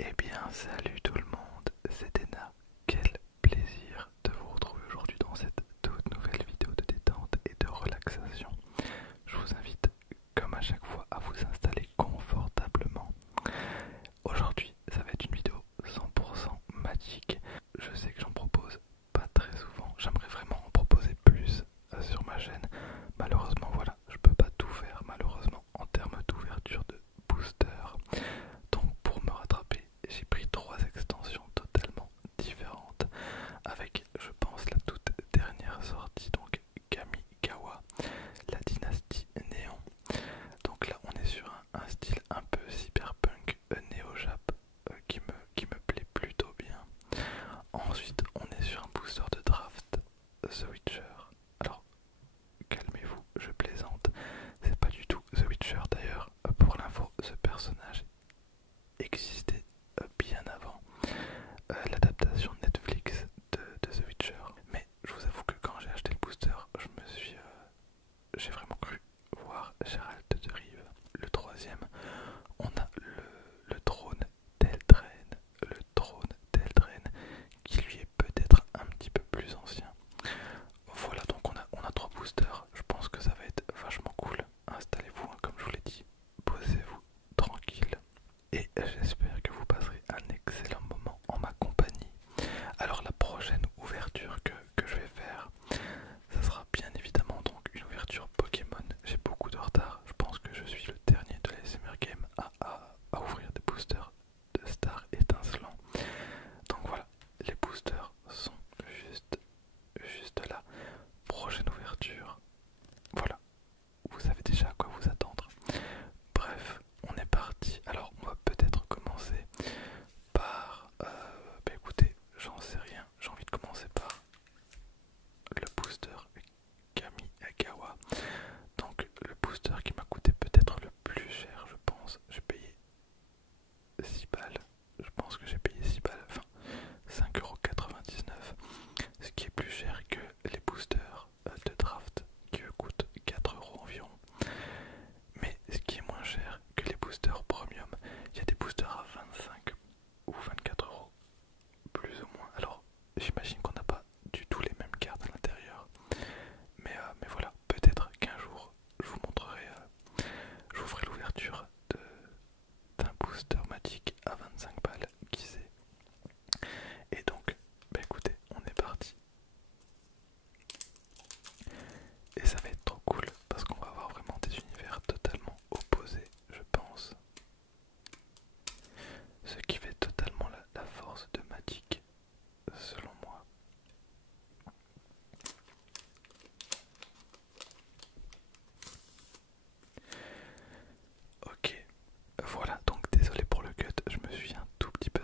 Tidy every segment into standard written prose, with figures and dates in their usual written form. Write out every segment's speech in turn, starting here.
Eh bien, salut tout le monde, c'est Dena. Quel plaisir de vous retrouver aujourd'hui dans cette toute nouvelle vidéo de détente et de relaxation. Je vous invite, comme à chaque fois, à vous installer confortablement. Aujourd'hui, ça va être une vidéo 100% magique. Je sais que j'en propose pas très souvent. J'aimerais vraiment en proposer plus sur ma chaîne. Malheureusement, voilà, je peux pas tout faire, malheureusement, en termes d'ouverture de booster. Donc pour me rattraper, j'ai pris trois extensions totalement différentes avec, je pense, la toute dernière sortie, donc Kamikawa, la dynastie Néon. Donc là on est sur un style un peu cyberpunk néo-jap qui me plaît plutôt bien. Ensuite on est sur un booster de draft The Witcher. Alors calmez-vous, je plaisante, c'est pas du tout The Witcher d'ailleurs. Pour l'info, ce personnage existait bien avant l'adaptation Netflix de The Witcher. Mais je vous avoue que quand j'ai acheté le booster, j'ai vraiment cru voir Gérald de Rive. Le troisième, on a le trône d'Eldraine. Le trône d'Eldraine qui lui est peut-être un petit peu plus ancien. Voilà, donc on a trois boosters. Je pense que ça va être vachement cool. Installez-vous, hein, comme je vous l'ai dit. Posez-vous tranquille. Et j'espère que vous passerez un excellent moment en ma compagnie. Alors la prochaine ouverture que je vais faire, ça sera bien évidemment donc une ouverture Pokémon. J'ai beaucoup de retard. Je pense que je suis le dernier de la SMR Game à ouvrir des boosters de Star étincelant. Donc voilà, les boosters sont juste là. Prochaine ouverture. Voilà, vous savez déjà à quoi vous attendre. Bref, on est parti. Alors on va peut-être commencer par... bah écoutez, j'en sais rien. J'ai envie de commencer par le booster Kamikawa. Donc le booster qui m'a coûté peut-être le plus cher, je pense. J'ai payé 6 balles. Je pense que j'ai payé 6 balles, enfin 5,99 €. Ce qui est plus cher que les boosters de draft qui coûtent 4 € environ. Mais ce qui est moins cher que les boosters premium, il y a des boosters à 25 ou 24 € plus ou moins. Alors j'imagine qu'on n'a pas du tout les mêmes cartes à l'intérieur. Mais voilà, peut-être qu'un jour je vous montrerai, je vous ferai l'ouverture d'un booster magique à 25 balles, qui sait. Et donc, bah écoutez, on est parti. Et ça va être trop cool parce qu'on va avoir vraiment des univers totalement opposés, je pense. Ce qui fait totalement la force de Magic, selon moi. Ok, voilà, donc désolé pour le cut, je me suis un tout petit peu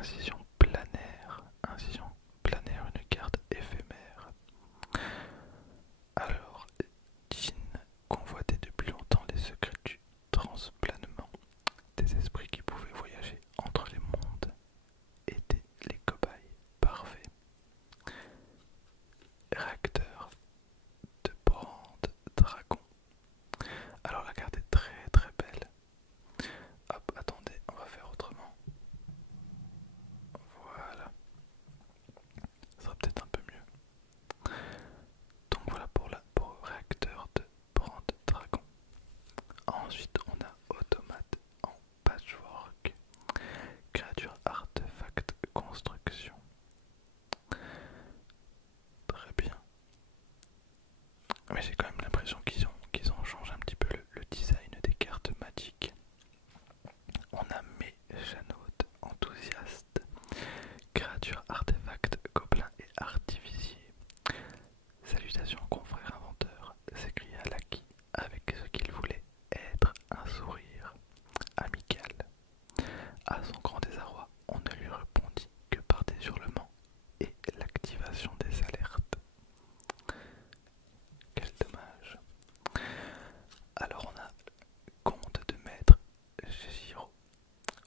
Incision planaire, une carte éphémère. Alors, Jin convoitait depuis longtemps les secrets du transplanement. Des esprits qui pouvaient voyager entre les mondes étaient les cobayes parfaits. Réacteur de Brand Dragon. Alors la carte est très très belle. Hop, attendez, on va faire autrement. Voilà. Ça sera peut-être un peu mieux. Donc voilà pour le réacteur de Brand Dragon. Ensuite on a automate en patchwork. Créature artefact construction. Très bien. Mais j'ai quand même l'impression qu'ils ont changé un petit peu le design des cartes magiques. On a Méchanote enthousiaste. Créature artefact gobelin et artificier. Salutations confrère inventeur, s'écria Laki avec ce qu'il voulait être un sourire amical. À son grand désarroi, on ne lui répondit que par des hurlements et l'activation des alertes. Quel dommage. Alors on a Comte de Maître Shishiro.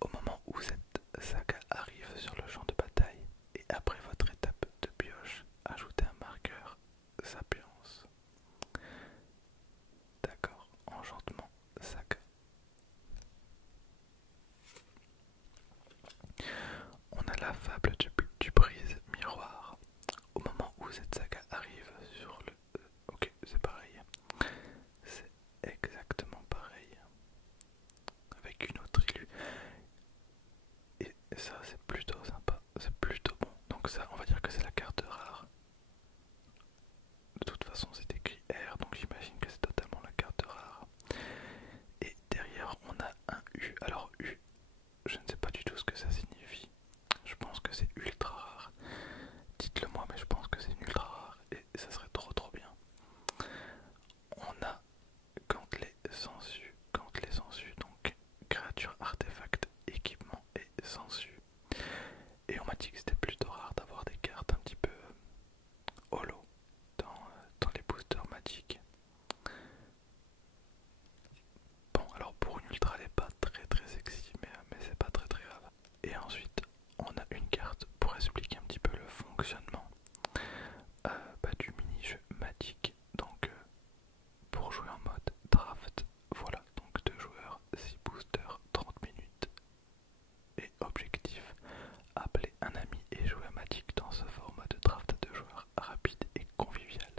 Au moment où cette saga arrive sur le champ de bataille et après votre étape de pioche, ajoutez un marqueur Sapience. D'accord, enchantement saga. On a la fable du brise miroir. Au moment où cette saga arrive sur le... ok, c'est pareil. C'est exactement pareil. Avec une autre illu. Et ça, c'est plutôt sympa. C'est plutôt bon. Donc ça, on va dire que c'est la carte rare. De toute façon, c'est écrit R, donc j'imagine que c'est totalement la carte rare. Et derrière, on a un U. Alors U, je ne sais pas du tout ce que ça signifie. Je pense que c'est ultra rare. Dites-le moi, mais je pense que c'est une ultra rare. Et ça serait trop trop bien. On a Gantelet Sensu, donc créature, artefact, équipement et sensu. Et on m'a dit que c'était plutôt rare d'avoir des cartes un petit peu holo dans les boosters magiques. Bon, alors pour une ultra, elle est pas très très sexy, mais c'est pas très très grave. Et ensuite, on a une carte pour expliquer un petit peu le fonctionnement du mini-jeu Magic. Donc, pour jouer en mode draft, voilà, donc 2 joueurs, 6 boosters, 30 minutes. Et objectif, appeler un ami et jouer à Magic dans ce format de draft à 2 joueurs rapide et convivial.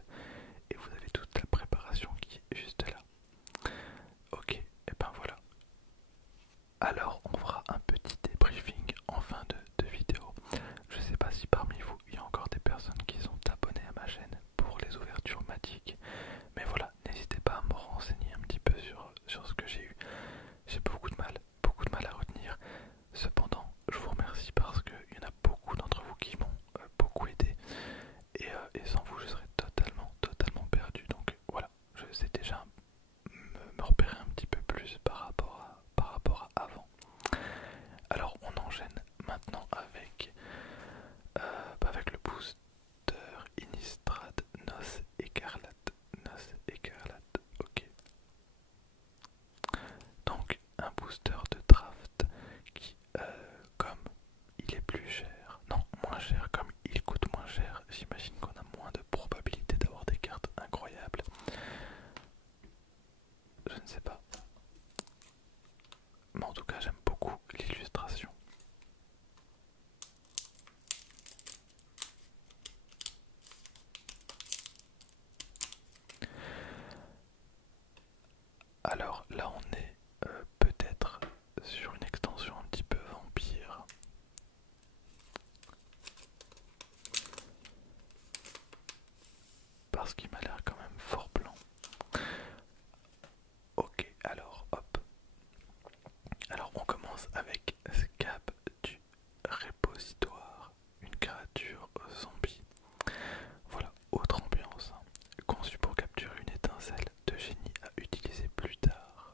Et vous avez toute la préparation qui est juste là. Ok, et ben voilà. Alors on fera un petit débriefing en fin de vidéo. Je sais pas si parmi vous il y a encore des personnes qui sont abonnées à ma chaîne pour les ouvertures Magic. Mais voilà, n'hésitez pas à me renseigner un petit peu sur ce que j'ai eu. J'ai beaucoup de mal à retenir. Cependant, je vous remercie parce qu'il y en a beaucoup d'entre vous qui m'ont beaucoup aidé. Et sans vous, je serais totalement perdu. Donc voilà, je sais déjà me repérer un petit peu plus par rapport à avant. Alors on enchaîne maintenant avec le booster Innistrad Noce Écarlate. Ok. Donc un booster de draft qui, comme il est plus cher, non moins cher, comme il coûte moins cher, j'imagine qu'on a moins de probabilité d'avoir des cartes incroyables. Je ne sais pas. Mais en tout cas, j'aime beaucoup l'illustration. Alors là, on est peut-être sur une extension un petit peu vampire. Parce qu'il m'a l'air quand même fort blanc. Ok, alors hop. Alors on commence avec Scab du Répositoire, une créature zombie. Voilà, autre ambiance, hein. Conçu pour capturer une étincelle de génie à utiliser plus tard.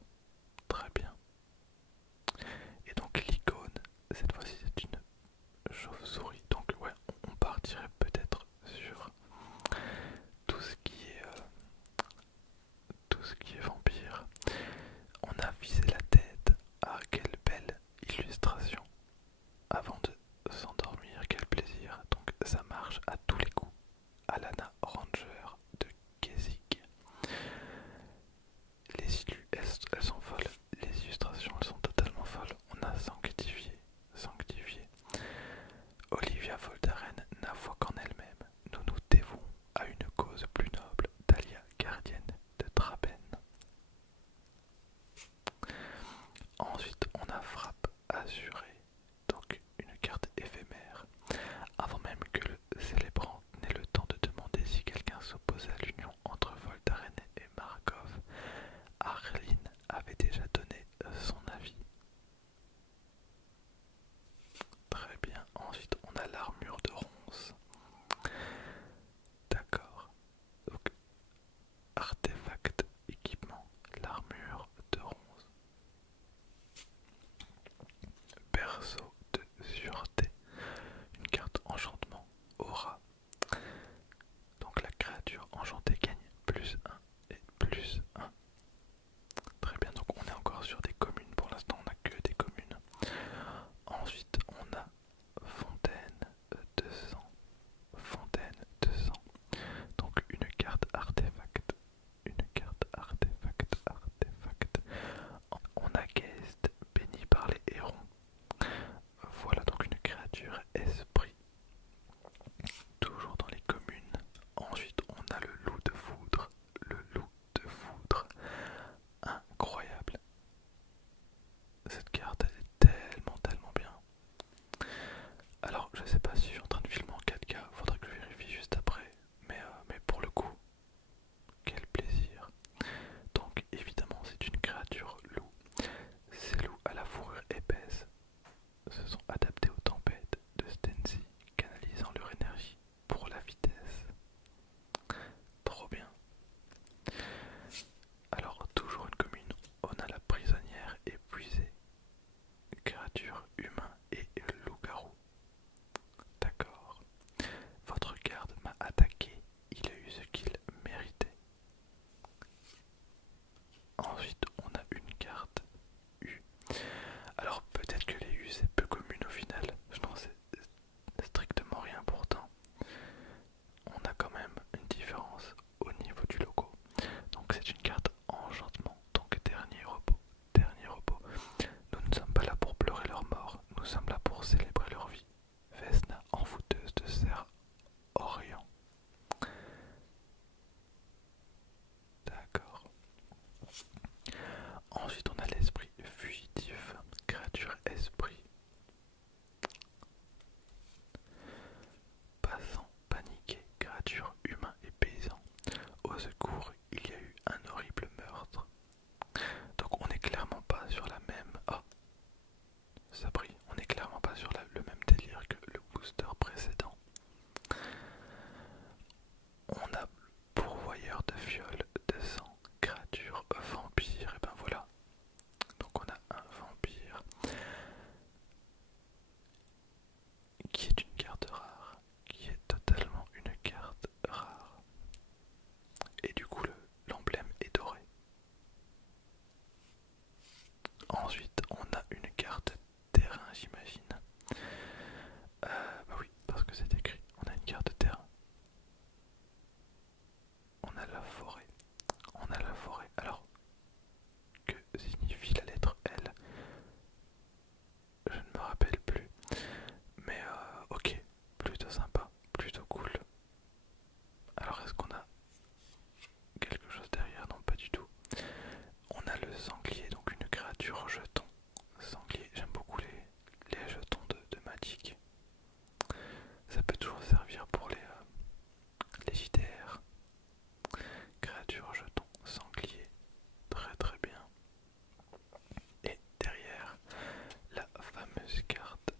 voilà, sur le même délire que le booster précédent. On a pourvoyeur de fiole, de sang, créature, vampire, et ben voilà. Donc on a un vampire qui est une carte rare, qui est totalement une carte rare. Et du coup l'emblème est doré. Ensuite on a une carte terrain, j'imagine. Bah oui, parce que c'est écrit, on a une carte terrain. On a la forêt. On a la forêt. Alors, que signifie la lettre L? Je ne me rappelle plus. Mais ok, plutôt sympa, plutôt cool. Alors est-ce qu'on a quelque chose derrière? Non, pas du tout. On a le sanglier, donc une créature jeton. Sanglier, j'aime beaucoup les jetons de Magic. Ça peut toujours servir pour les JDR. Créature jeton, sanglier, très très bien. Et derrière, la fameuse carte.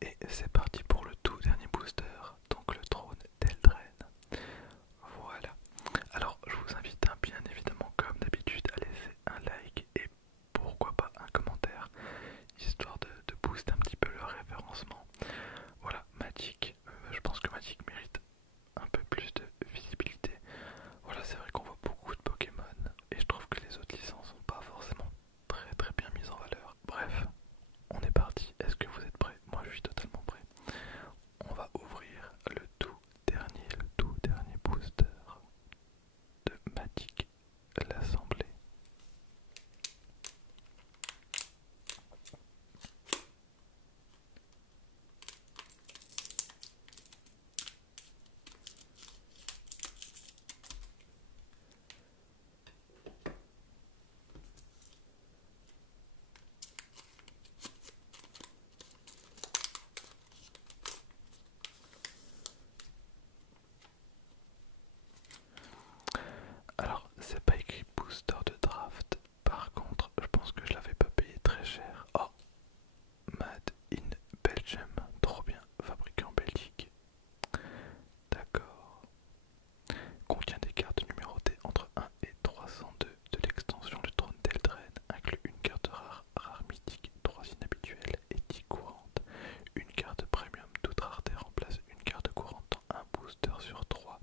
Et c'est parti pour le tout dernier booster, donc le trône d'Eldraine. Voilà. Alors je vous invite bien évidemment comme d'habitude à laisser un like et pourquoi pas un commentaire, histoire de booster un petit peu le référencement. Voilà, Magic, je pense que Magic mérite un peu plus de visibilité. Voilà, c'est vrai qu'on voit beaucoup de Pokémon et je trouve que les autres licences sont pas forcément très très bien mises en valeur. Bref, on est parti. Est-ce que vous êtes prêts? Moi je suis totalement prêt. On va ouvrir le tout dernier booster de Magic, l'Assemblée. Alors, c'est pas écrit booster de draft. Par contre, je pense que je l'avais pas payé très cher. Oh, Made in Belgium, trop bien, fabriqué en Belgique. D'accord. Contient des cartes numérotées entre 1 et 302 de l'extension du trône d'Eldraine. Inclut une carte rare mythique, 3 inhabituelles et 10 courantes. Une carte premium toute rareté remplace une carte courante dans un booster sur 3.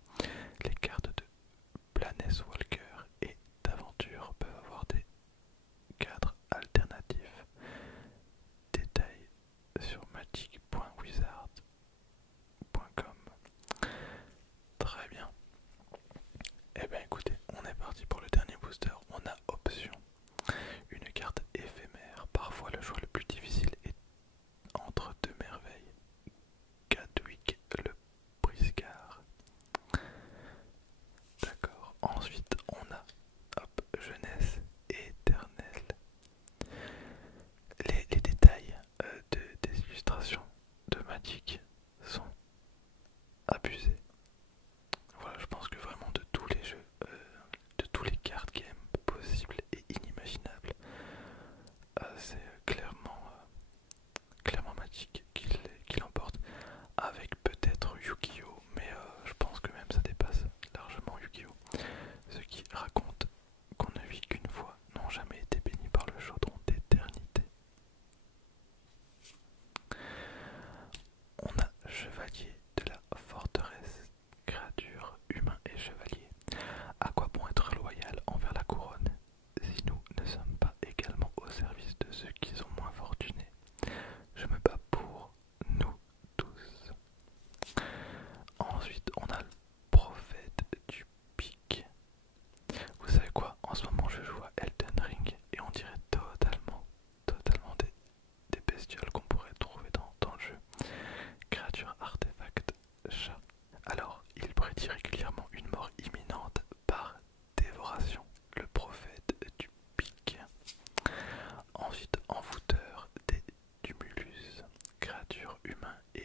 Les cartes de Planeswalker et d'aventure peuvent avoir des cadres alternatifs. Détails sur magic.wizard.com. Très bien. Et bien écoutez, on est parti pour le dernier booster. On a option, une carte éphémère. Parfois le choix le plus difficile est entre deux merveilles. Gadwick le Briscard. D'accord. Ensuite on a jeunesse éternelle. Les détails des illustrations de Magic sont abusés. Voilà, je pense que vraiment de tous les jeux, de tous les card games possibles et inimaginables, c'est clairement Magic qui l'emporte, avec peut-être Yu-Gi-Oh, mais je pense que même ça dépasse largement Yu-Gi-Oh. Ceux qui racontent qu'on ne vit qu'une fois n'ont jamais été bénis par le chaudron d'éternité. On a chevalier de la forteresse, créature, humain et chevalier. À quoi bon être loyal envers la couronne si nous ne sommes pas également au service de ceux qui sont moins fortunés? Je me bats pour nous tous. Ensuite, on a le prophète du pic. Vous savez quoi? En ce moment, je joue à Elden Ring et on dirait totalement des bestioles qu'on pourrait trouver dans le jeu. Créature, artefact, chat. Alors, il prédit régulièrement une mort imminente par dévoration, le prophète du pic. Ensuite, envoûteur des tumulus, créature, humain et